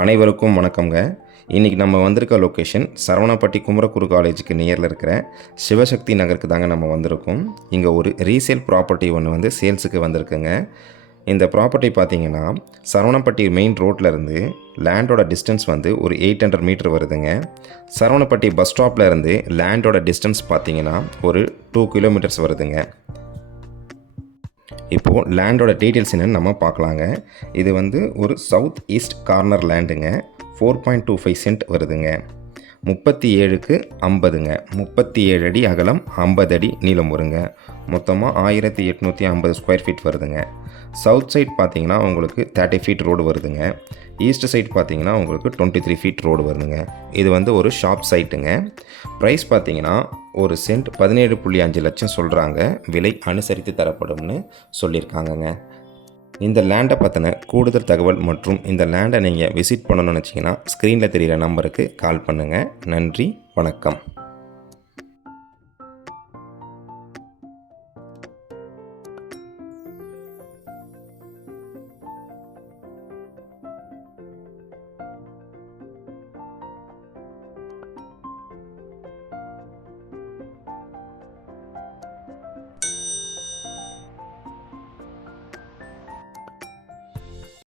அனைவருக்கும் வணக்கங்க. இன்றைக்கி நம்ம வந்திருக்க லொக்கேஷன் சரவணப்பட்டி குமரகுரு காலேஜுக்கு நியரில் இருக்கிற சிவசக்தி நகருக்கு தாங்க நம்ம வந்திருக்கோம். இங்கே ஒரு ரீசேல் ப்ராப்பர்ட்டி ஒன்று வந்து சேல்ஸுக்கு வந்திருக்குங்க. இந்த ப்ராப்பர்ட்டி பார்த்திங்கன்னா சரவணப்பட்டி மெயின் ரோட்லேருந்து லேண்டோட டிஸ்டன்ஸ் வந்து ஒரு 800 மீட்டர் வருதுங்க. சரவணப்பட்டி பஸ் ஸ்டாப்பில் இருந்து லேண்டோட டிஸ்டன்ஸ் பார்த்திங்கன்னா ஒரு 2 கிலோமீட்டர்ஸ் வருதுங்க. இப்போது லேண்டோட டீட்டெயில்ஸ் என்னென்னு நம்ம பார்க்கலாங்க. இது வந்து ஒரு சவுத் ஈஸ்ட் கார்னர் லேண்டுங்க. 4.25 சென்ட் வருதுங்க. 37க்கு 50ங்க. 37 அடி அகலம், 50 அடி நீளம் வருங்க. மொத்தமாக 1850 ஸ்கொயர் ஃபீட் வருதுங்க. சவுத் சைட் பார்த்தீங்கன்னா உங்களுக்கு 30 ஃபீட் ரோடு வருதுங்க. ஈஸ்ட் சைட் பார்த்தீங்கன்னா உங்களுக்கு 23 ஃபீட் ரோடு வருதுங்க. இது வந்து ஒரு ஷாப் சைட்டுங்க. ப்ரைஸ் பார்த்தீங்கன்னா ஒரு சென்ட் 17.5 லட்சம் சொல்கிறாங்க. விலை அனுசரித்து தரப்படும்னு சொல்லியிருக்காங்கங்க. இந்த லேண்டை பற்றின கூடுதல் தகவல் மற்றும் இந்த லேண்டை நீங்கள் விசிட் பண்ணணும்னு நினச்சிங்கன்னா ஸ்க்ரீனில் தெரிகிற நம்பருக்கு கால் பண்ணுங்கள். நன்றி, வணக்கம்.